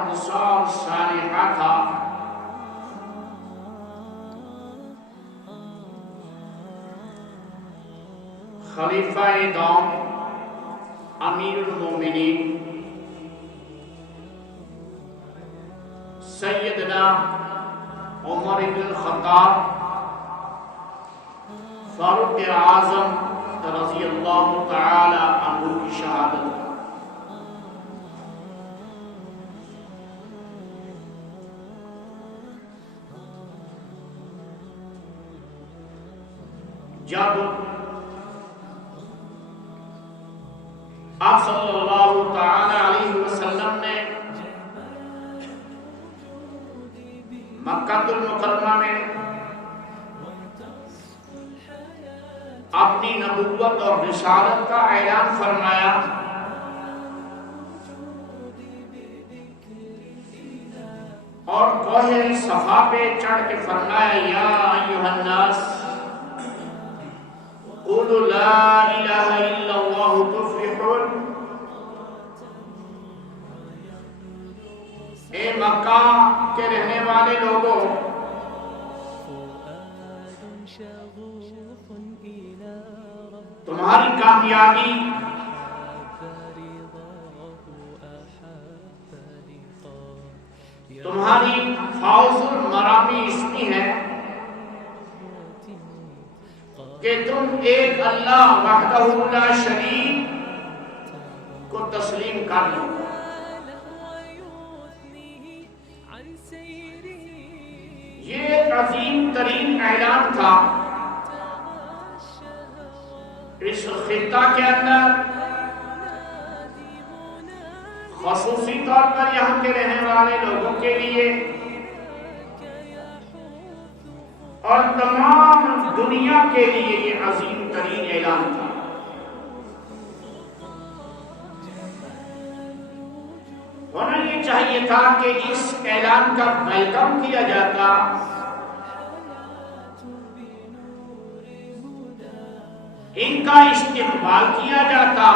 بہت سال صالحہ تھا، خلیفہ دوم امیر المومنین سیدنا عمر بن الخطاب فاروق اعظم رضی اللہ تعالی عنہ کی شہادت۔ جب آپ صلی اللہ تعالی علیہ وسلم نے مکہ المکرمہ میں اپنی نبوت اور رسالت کا اعلان فرمایا، اور کوہ صفا پہ چڑھ کے فرمایا یا ایھا الناس قولوا لا الہ الا اللہ تفلحون، اے مکہ کے رہنے والے لوگوں، تمہاری کامیابی تمہاری فوز المرامی اس میں ہے کہ تم ایک اللہ وحدہ لا شریک کو تسلیم کر لو۔ یہ ایک عظیم ترین اعلان تھا۔ اس خطہ کے اندر خصوصی طور پر یہاں کے رہنے والے لوگوں کے لیے اور تمام دنیا کے لیے یہ عظیم ترین اعلان تھا۔ ہونا یہ چاہیے تھا کہ اس اعلان کا ویلکم کیا جاتا، ان کا استقبال کیا جاتا،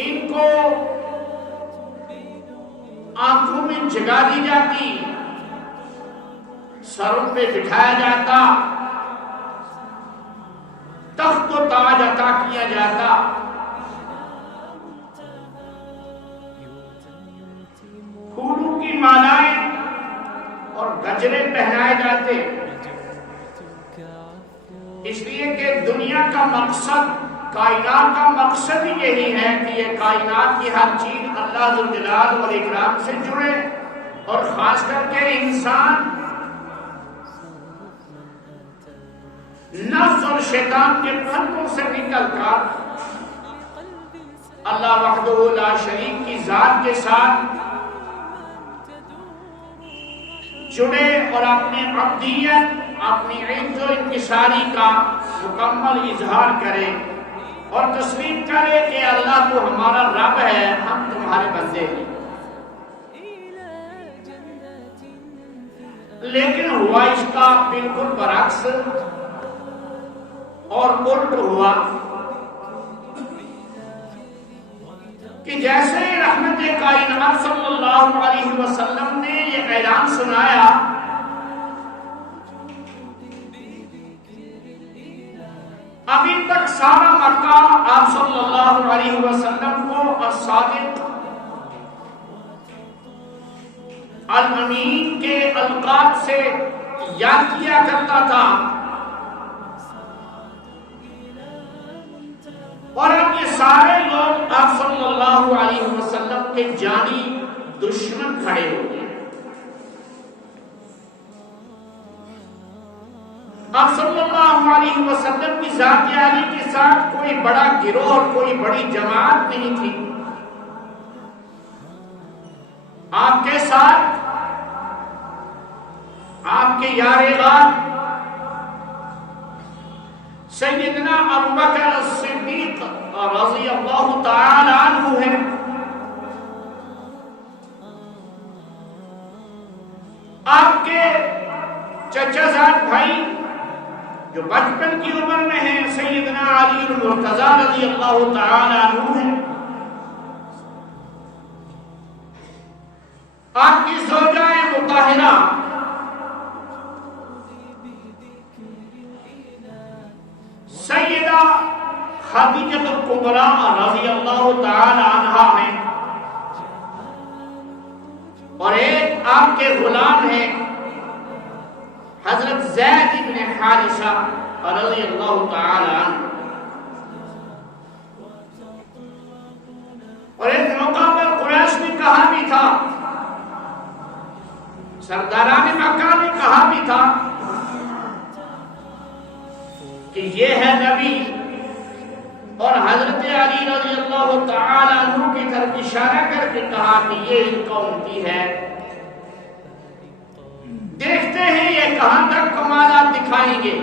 ان کو آنکھوں میں جگہ دی جاتی، سروں پہ بٹھایا جاتا، تخت و تاج عطا کیا جاتا، پھولوں کی مالائیں اور گجرے پہنائے جاتے، اس لیے کہ دنیا کا مقصد، کائنات کا مقصد ہی یہی ہے کہ یہ کائنات کی ہر چیز اللہ ذوالجلال والاکرام سے جڑے، اور خاص کر کے انسان نفس اور شیطان کے پھندوں سے نکل کر اللہ وحدہ لا شریک کی ذات کے ساتھ جڑے اور اپنی عبدیت، اپنی عز و انکساری کا مکمل اظہار کرے اور تسلیم کرے کہ اللہ تو ہمارا رب ہے، ہم تمہارے بندے ہیں۔ لیکن ہوا اس کا بالکل برعکس اور الٹ ہوا کہ جیسے رحمت کائنات صلی اللہ علیہ وسلم نے یہ اعلان سنایا، ابھی تک سارا مکہ آپ صلی اللہ علیہ وسلم کو الصادق الامین کے القاب سے یاد کیا کرتا تھا، اور اب یہ سارے لوگ آپ صلی اللہ علیہ وسلم کے جانی دشمن کھڑے ہو گئے۔ آپ صلی اللہ علیہ وسلم کی ذات عالی کے ساتھ کوئی بڑا گروہ اور کوئی بڑی جماعت نہیں تھی، آپ کے ساتھ آپ کے یار غار سیدنا ابوبکر الصدیق رضی اللہ تعالی عنہ ہے، آپ کے چچا زاد بھائی جو بچپن کی عمر میں ہیں سیدنا علی المرتضی رضی اللہ تعالی عنہ ہیں، آپ کی زوجائے مطہرہ سیدہ خدیجہ الکبریٰ رضی اللہ تعالی عنہا ہیں، اور ایک آپ کے غلام ہیں حضرت زید بن حارثہ رضی اللہ تعالی عنہ۔ اور ایک موقع پر قریش نے کہا بھی تھا، سرداران مکہ نے کہا بھی تھا کہ یہ ہے نبی، اور حضرت علی رضی اللہ تعالی عنہ کی طرف اشارہ کر کے کہا کہ یہ ان کا امتی ہے۔ دیکھتے ہیں یہ کہاں تک کمالات دکھائیں گے،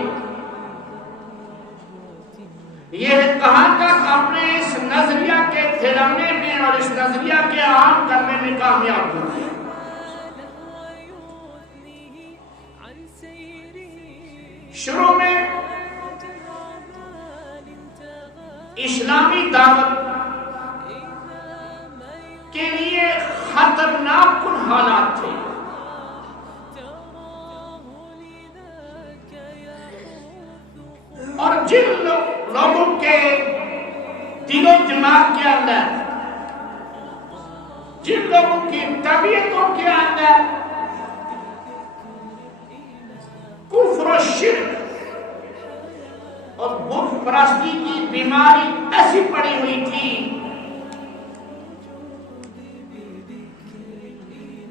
یہ کہاں تک اپنے اس نظریہ کے پھیلانے میں اور اس نظریہ کے عام کرنے میں کامیاب ہوتے ہیں۔ شروع میں اسلامی دعوت کے لیے خطرناک کن حالات تھے، اور جن لوگوں کے دل و دماغ کے اندر، جن لوگوں کی طبیعتوں کے اندر کفر و شرک اور بت پرستی کی بیماری ایسی پڑی ہوئی تھی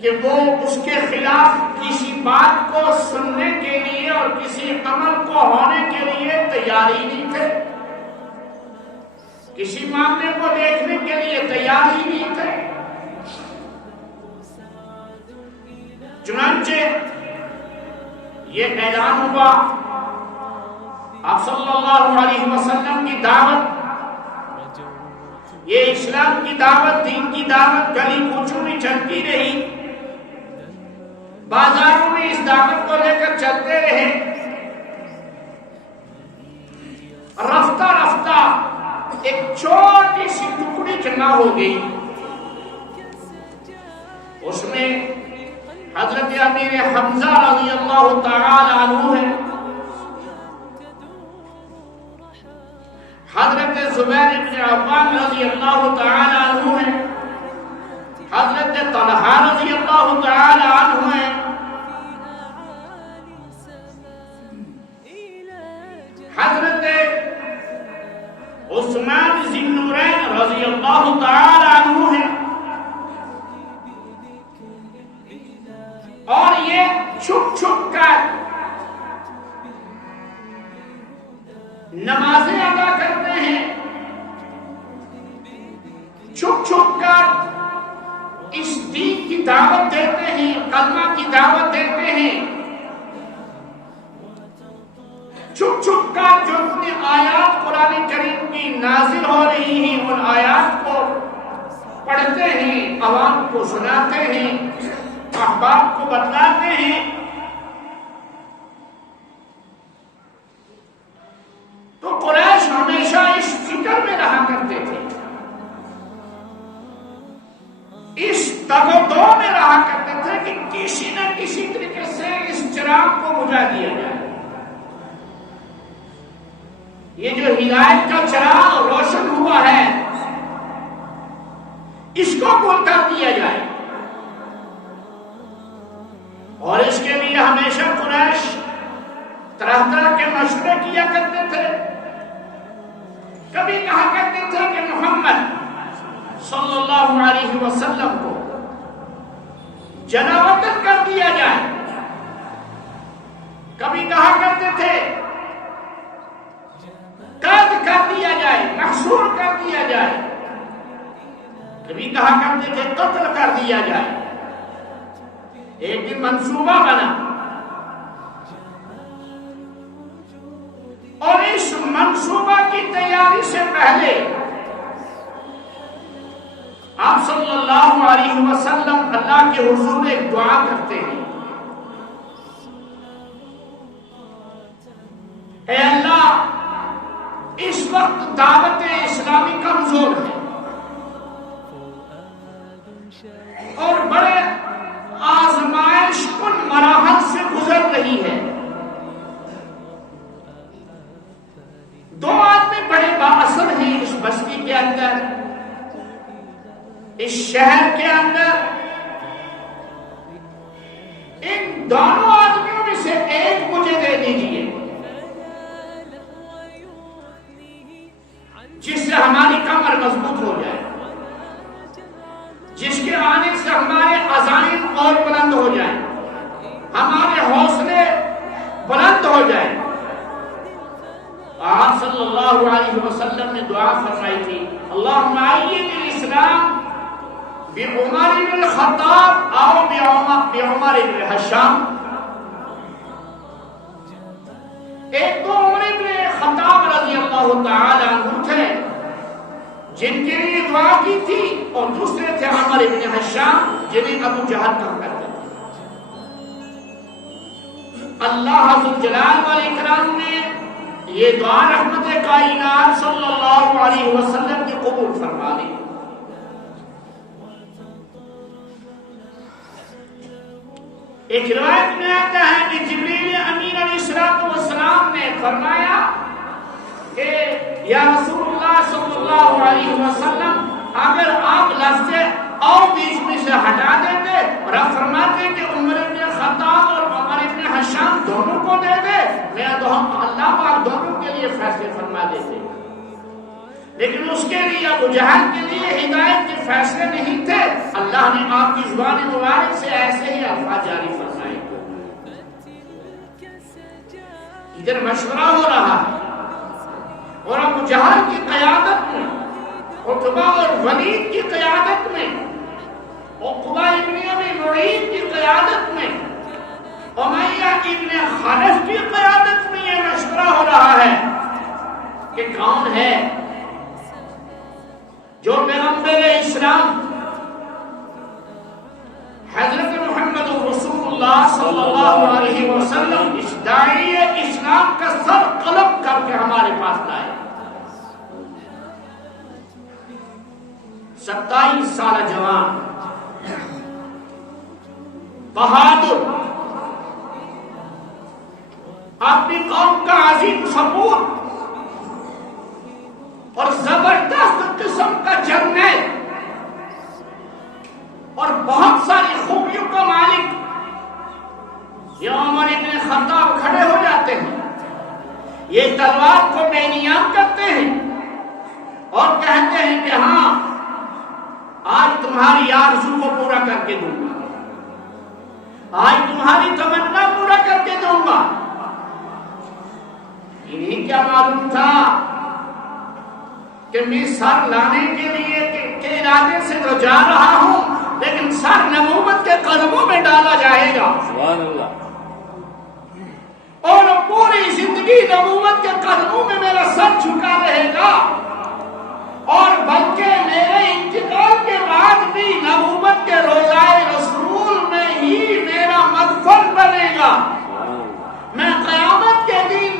کہ وہ اس کے خلاف کسی بات کو سننے کے لیے اور کسی عمل کو ہونے کے لیے تیار ہی نہیں تھے، کسی معاملے کو دیکھنے کے لیے تیار ہی نہیں تھے۔ چنانچہ یہ اعلان ہوا، آپ صلی اللہ علیہ وسلم کی دعوت، یہ اسلام کی دعوت، دین کی دعوت گلی کوچوں میں چلتی رہی، بازاروں میں اس دعوت کو لے کر چلتے رہے۔ رفتہ رفتہ ایک چھوٹی سی ٹکڑی جمع ہو گئی، اس میں حضرت امیر حمزہ رضی اللہ تعالی عنہ ہے، حضرت زبیر بن عوام رضی اللہ تعالی عنہ ہے، حضرت طلحہ رضی اللہ تعالی عنہ ہے، حضرت عثمان ذی النورین رضی اللہ تعالی عنہ ہے، اور یہ چھپ چھپ کر نمازیں ادا کرتے ہیں، چھپ چھپ کر اس دین کی دعوت دیتے ہیں، کلمہ کی دعوت دیتے ہیں، چھپ چھپ کر جو اپنی آیات قرآن کریم کی نازل ہو رہی ہیں ان آیات کو پڑھتے ہیں، عوام کو سناتے ہیں، احباب کو بتلاتے ہیں۔ تو قریش ہمیشہ اس فکر میں رہا کرتے تھے، اس دگ و دو میں رہا کرتے تھے کہ کسی نہ کسی طریقے سے اس چراغ کو بجھا دیا جائے، یہ جو ہدایت کا چراغ روشن ہوا ہے اس کو گل کر دیا جائے۔ اور اس کے لیے ہمیشہ قریش طرح طرح کے مشورے کیا کرتے تھے، کبھی کہا کرتے تھے کہ محمد صلی اللہ علیہ وسلم کو جلاوطن کر دیا جائے، کبھی کہا کرتے تھے قید کر دیا جائے، محصور کر دیا جائے، کبھی کہا کرتے تھے قتل کر دیا جائے۔ ایک دن منصوبہ بنا، اور اس منصوبہ کی تیاری سے پہلے آپ صلی اللہ علیہ وسلم اللہ کے حضور ایک دعا کرتے ہیں، اے اللہ اس وقت دعوت اسلامی کمزور ہے اور بڑے اس شہر کے اندر ان دونوں آدمیوں میں سے ایک مجھے دے دیجئے جس سے ہماری کمر مضبوط ہو جائے، جس کے آنے سے ہمارے عزائم اور بلند ہو جائیں، ہمارے حوصلے بلند ہو جائیں۔ آپ صلی اللہ علیہ وسلم نے دعا فرمائی تھی، اللہم عید الاسلام بعمر بن الخطاب او بعمر بن حشام۔ ایک تو عمر بن خطاب رضی اللہ تعالی عنہ تھے جن کے لیے دعا کی تھی، اور دوسرے تھے عمر بن حشام جنہیں ابو جہل کہا کرتے تھے۔ اللہ ذوالجلال والاکرام نے یہ دعا رحمت کائنات صلی اللہ علیہ وسلم کی قبول فرما لی۔ ایک روایت میں آتا ہے کہ جبریل امین علیہ السلام نے فرمایا کہ یا رسول اللہ صلی اللہ علیہ وسلم، اگر آپ لفظ او بیچ میں سے ہٹا دیتے اور آپ فرماتے کہ عمر بن خطاب اور عمر بن حشام دونوں کو دے دے، میں اللہ پاک دونوں کے لیے فیصلے فرما دیتے، لیکن اس کے لیے ابو جہل کے لیے ہدایت کے فیصلے نہیں تھے۔ اللہ نے آپ کی زبان مبارک سے ایسے ہی الفاظ جاری فرمائے۔ ادھر مشورہ ہو رہا ہے اور ابو جہل کی قیادت میں، عتبہ اور ولید کی قیادت میں، عقبہ ابن ابی معیط کی قیادت میں، امیہ ابن خلف کی قیادت میں یہ مشورہ ہو رہا ہے کہ کون ہے جو پیغمبر اسلام حضرت محمد رسول اللہ صلی اللہ علیہ وسلم اس داعی اسلام کا سر قلم کر کے ہمارے پاس لائے۔ 27 سال جوان، بہادر، اپنی قوم کا عظیم سپور اور زبردست قسم کا جرنیل اور بہت ساری خوبیوں کا مالک، یہ عمر بن خطاب کھڑے ہو جاتے ہیں، یہ تلوار کو بے نیام کرتے ہیں اور کہتے ہیں کہ ہاں آج تمہاری آرزو کو پورا کر کے دوں گا، آج تمہاری تمنا پورا کر کے دوں گا۔ انہیں کیا معلوم تھا کہ میں سر لانے کے لیے کے ارادے سے تو جا رہا ہوں، لیکن سر نبوت کے قدموں میں ڈالا جائے گا، سبحان اللہ، اور پوری زندگی نبوت کے قدموں میں میرا سر جھکا رہے گا، اور بلکہ میرے انتقال کے بعد بھی نبوت کے روضائے رسول میں ہی میرا مدفن بنے گا۔ میں قیامت کے دن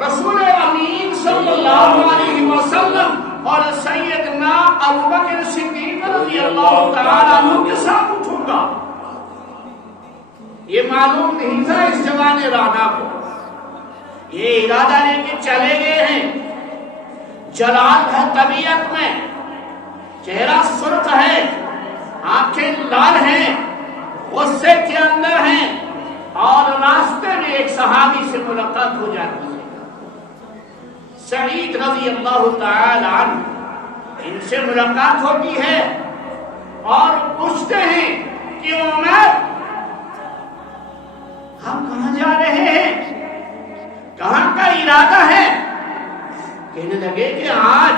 رسول امین صلی اللہ علیہ وسلم اور سیدنا ابوبکر صدیق رضی اللہ تعالیٰ عنہ کے ساتھ اٹھوں گا۔ یہ معلوم نہیں تھا اس جوان رانا کو، یہ ارادہ لے کے چلے گئے ہیں۔ جلال ہے طبیعت میں، چہرہ سرخ ہے، آنکھیں لال ہیں، غصے کے اندر ہیں، اور راستے میں ایک صحابی سے ملاقات ہو جاتی ہے، سعید رضی اللہ تعالی عنہ، ان سے ملاقات ہوتی ہے اور پوچھتے ہیں کہ عمر ہم کہاں جا رہے ہیں، کہاں کا ارادہ ہے؟ کہنے لگے کہ آج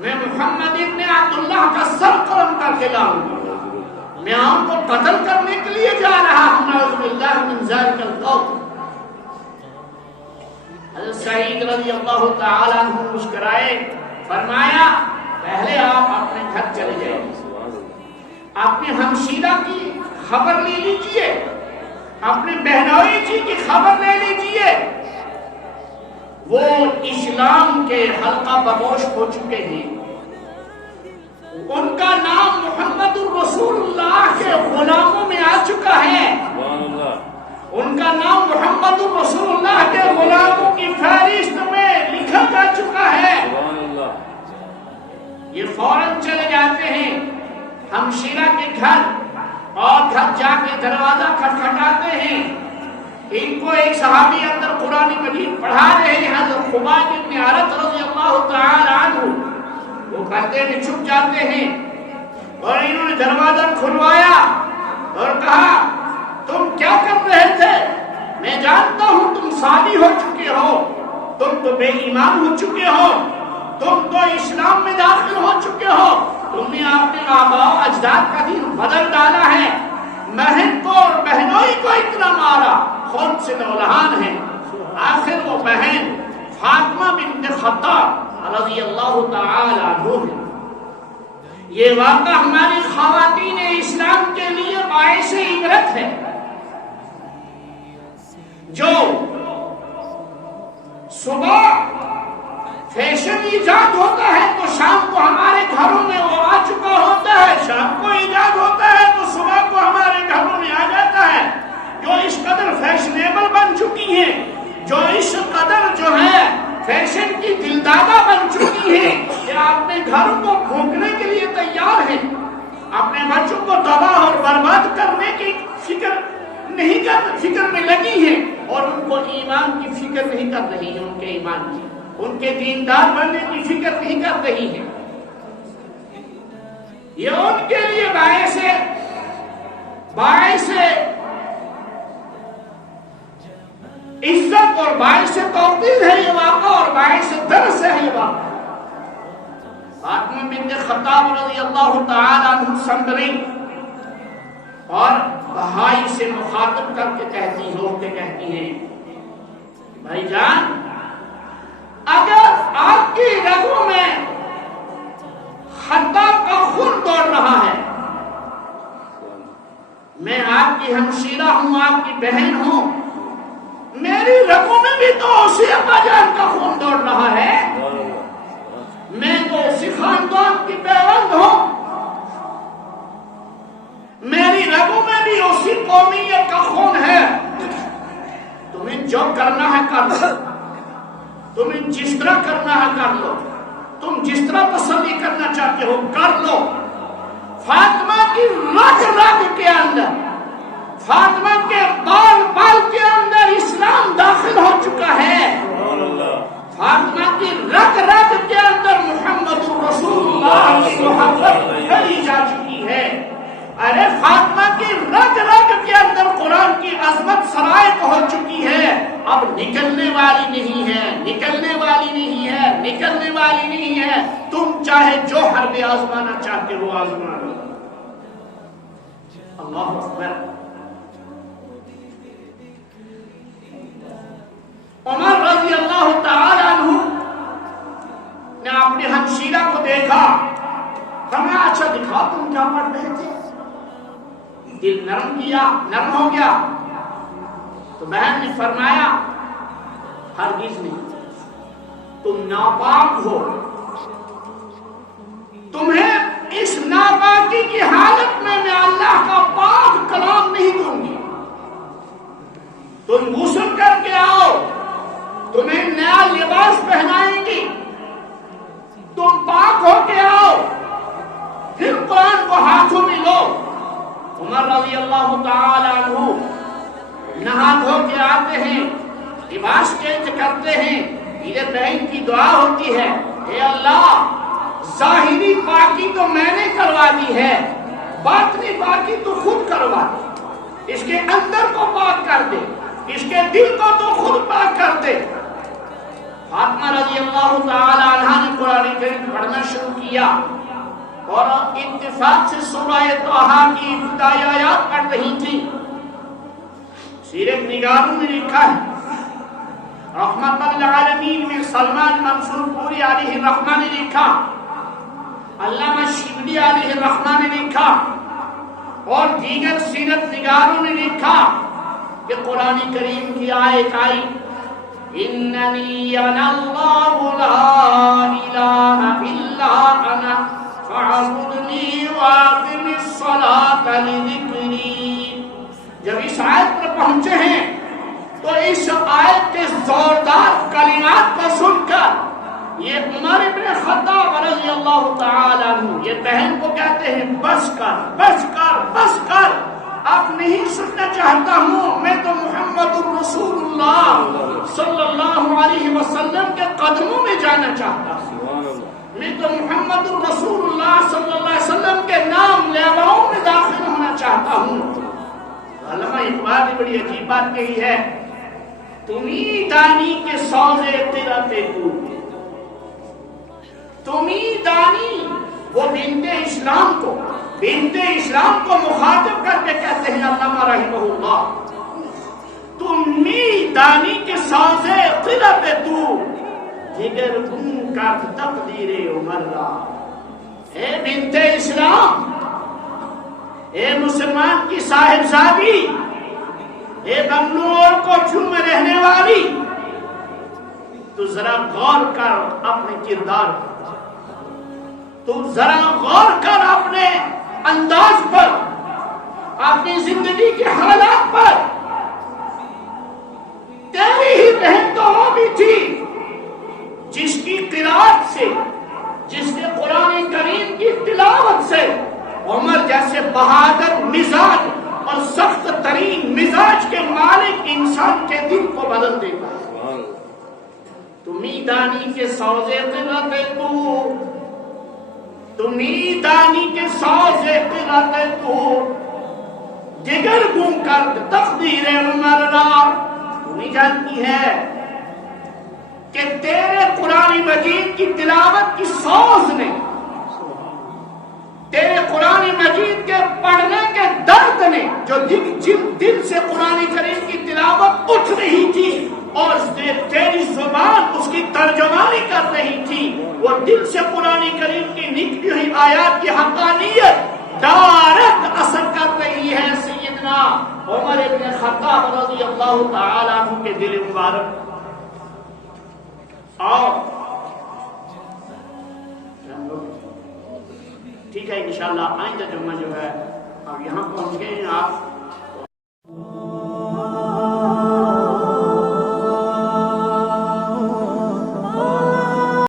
میں محمد ابن عبداللہ کا سر قلم کر کے لاؤں گا، میں ان کو قتل کرنے کے لیے جا رہا ہوں، نعوذ باللہ من ذلک القول۔ حضرت سعید رضی اللہ تعالیٰ عنہ مسکرائے، فرمایا پہلے آپ اپنے گھر چلے جائیں، اپنے ہمشیرہ کی خبر لے لیجئے، اپنے بہنوئی جی کی خبر لے لیجئے، وہ اسلام کے حلقہ بگوش ہو چکے ہیں، ان کا نام محمد الرسول اللہ کے غلاموں میں آ چکا ہے، ان کا نام محمد الرسول اللہ کے غلاموں کی فہرست میں لکھا جا چکا ہے۔ یہ فوراً چلے جاتے ہیں ہمشیرہ کے گھر اور گھر جا کے دروازہ کھٹکھٹاتے ہیں. ان کو ایک صحابی اندر قرآن مجید پڑھا رہے ہیں، حضرت خباب بن عرط رضی اللہ تعالی عنہ. وہ پردے میں چھپ جاتے ہیں اور انہوں نے دروازہ کھلوایا اور کہا تم کیا کر رہے تھے؟ میں جانتا ہوں تم صابی ہو چکے ہو، تم تو بے ایمان ہو چکے ہو، تم تو اسلام میں داخل ہو چکے ہو، تم نے اپنے آباء و اجداد کا دین بدل ڈالا ہے، بہن کو اور بہنوئی کو اتنا مارا، خود سے نولہان ہے. آخر وہ بہن فاطمہ بنت خطاب رضی اللہ تعالی عنہ ہے. یہ واقعہ ہماری خواتین اسلام کے لیے باعث عبرت ہے. جو صبح فیشن ایجاد ہوتا ہے تو شام کو ہمارے گھروں میں وہ آ چکا ہوتا ہے، شام کو ایجاد ہوتا ہے تو صبح کو ہمارے گھروں میں آ جاتا ہے. جو اس قدر فیشنیبل بن چکی ہیں، جو اس قدر جو ہے فیشن کی دلدادہ بن چکی ہیں کہ اپنے گھروں کو پھونکنے کے لیے تیار ہیں، اپنے بچوں کو تباہ اور برباد کرنے کی فکر میں لگی ہیں، اور ان کو ایمان کی فکر نہیں کر رہی ہیں، ان کے ایمان کی، ان کے دیندار بننے کی فکر نہیں کر رہی ہیں. یہ ان کے لیے باعث عزت اور باعث توقیر ہے یہ واقعہ، اور باعث درس ہے یہ واقعہ. فاطمہ بنت خطاب رضی اللہ تعالی عنہ سنبھلی اور بھائی سے مخاطب کر کے کہتی ہیں بھائی جان، اگر آپ کی رگوں میں خطاب کا خون دوڑ رہا ہے، میں آپ کی ہمشیرہ ہوں، آپ کی بہن ہوں، میری رگوں میں بھی تو اسی ابا جان کا خون دوڑ رہا ہے، میں تو اسی خاندان کی پیوند ہوں، میری رگوں میں بھی اسی قومیت کا خون ہے. تمہیں جو کرنا ہے کر لو، تمہیں جس طرح کرنا ہے کر لو، تم جس طرح تسلی کرنا چاہتے ہو کر لو. فاطمہ کی رگ رگ کے اندر، فاطمہ کے بال بال کے اندر اسلام داخل ہو چکا ہے. فاطمہ کی رگ رگ کے اندر محمد رسول اللہ کی محبت بھری جا چکی ہے. ارے فاطمہ کی رگ رگ کے اندر قرآن کی عظمت سرائے ہو چکی ہے. اب نکلنے والی نہیں ہے، نکلنے والی نہیں ہے، نکلنے والی نہیں ہے. تم چاہے جو حرب آزمانا چاہتے ہو آزما لو. اللہ اکبر. عمر رضی اللہ تعالی عنہ نے اپنے ہمشیرہ کو دیکھا، فرمایا اچھا دکھا تم کیا پڑھ رہے تھے. دل نرم ہو گیا. تو بہن نے فرمایا ہرگز نہیں، تم ناپاک ہو، تمہیں اس ناپاکی کی حالت میں اللہ کا پاک کلام نہیں دوں گی. تم غسل کر کے آؤ، تمہیں نیا لباس پہنائیں گی، تم پاک ہو کے آؤ، پھر قرآن کو ہاتھوں میں لو. عمر رضی اللہ تعالی عنہ نہا دھو کے آتے ہیں، لباس چینج کرتے ہیں. ادھر بہن کی دعا ہوتی ہے، اے اللہ ظاہری پاکی تو میں نے کروا دی ہے، باطنی پاکی تو خود کروا دے. اس کے اندر کو پاک کر دے، اس کے دل کو تو خود پاک کر دے. فاطمہ رضی اللہ تعالی عنہ نے قرآن کریم پڑھنا شروع کیا اور اتفاق سے سورہ طٰہٰ کی ابتدائی آیات پڑھ رہی تھی. سیرت نگاروں نے لکھا ہے، رحمت للعالمین میں سلمان منصور پوری علیہ الرحمہ نے لکھا، علامہ شبلی علیہ الرحمہ نے لکھا، اور دیگر سیرت نگاروں نے لکھا کہ قرآن کریم کی آیت آئی، اننی انا اللہ لا الہ الا انا فاعبدنی واقم الصلاۃ لذکری. جب اس آیت پر پہنچے ہیں تو اس آیت کے زوردار کلمات کو سن کر یہ عمر بن خطاب رضی اللہ تعالی ہوں. یہ بہن کو کہتے ہیں بس کر بس کر بس کر، اب نہیں سننا چاہتا ہوں، میں تو محمد الرسول اللہ صلی اللہ علیہ وسلم کے قدموں میں جانا چاہتا ہوں، میں تو محمد الرسول اللہ صلی اللہ علیہ وسلم کے نام لیواؤں میں داخل ہونا چاہتا ہوں. علامہ اقبال نے بڑی عجیب بات کہی ہے، تمہیں دانی کے سوزے تیرتے تو، تمہیں دانی، وہ بنت اسلام کو مخاطب کر کے کہتے ہیں علامہ رحمہ اللہ، تمہیں دانی کے سوزے تیرتے تو، جگر گم کر تقدیر عمر را. اے بنت اسلام، اے مسلمان کی صاحبزادی، اے بنگلور کو چوم رہنے والی، تو ذرا غور کر اپنے کردار پر، تو ذرا غور کر اپنے انداز پر، اپنی زندگی کے حالات پر. تیری ہی بہن تو وہ بھی تھی جس کی قرات سے، جس کے قرآن کریم کی تلاوت سے عمر جیسے بہادر مزاج اور سخت ترین مزاج کے مالک انسان کے دل کو بدل دیتا ہے. تمہیں دانی کے سوزے قرتے تو، تمہیں دانی کے سوزے قرتے تو، جگر گم کر تقدیر عمر را. تمہیں جانتی ہے کہ تیرے قرآن مجید کی تلاوت کی سوز نے، تیرے قرآن مجید کے پڑھنے کے درد نے، جو دل سے قرآن کریم کی تلاوت اٹھ رہی تھی اور تیری زبان اس کی ترجمانی کر رہی تھی، وہ دل سے قرآن کریم کی نکلی ہوئی آیات کی حقانیت ڈائریکٹ اثر کر رہی ہے سیدنا عمر بن خطاب رضی اللہ تعالیٰ عنہ کے دل مبارک. اور ٹھیک ہے انشاءاللہ آئندہ جمعہ جو ہے اب یہاں پہنچ گئے ہیں آپ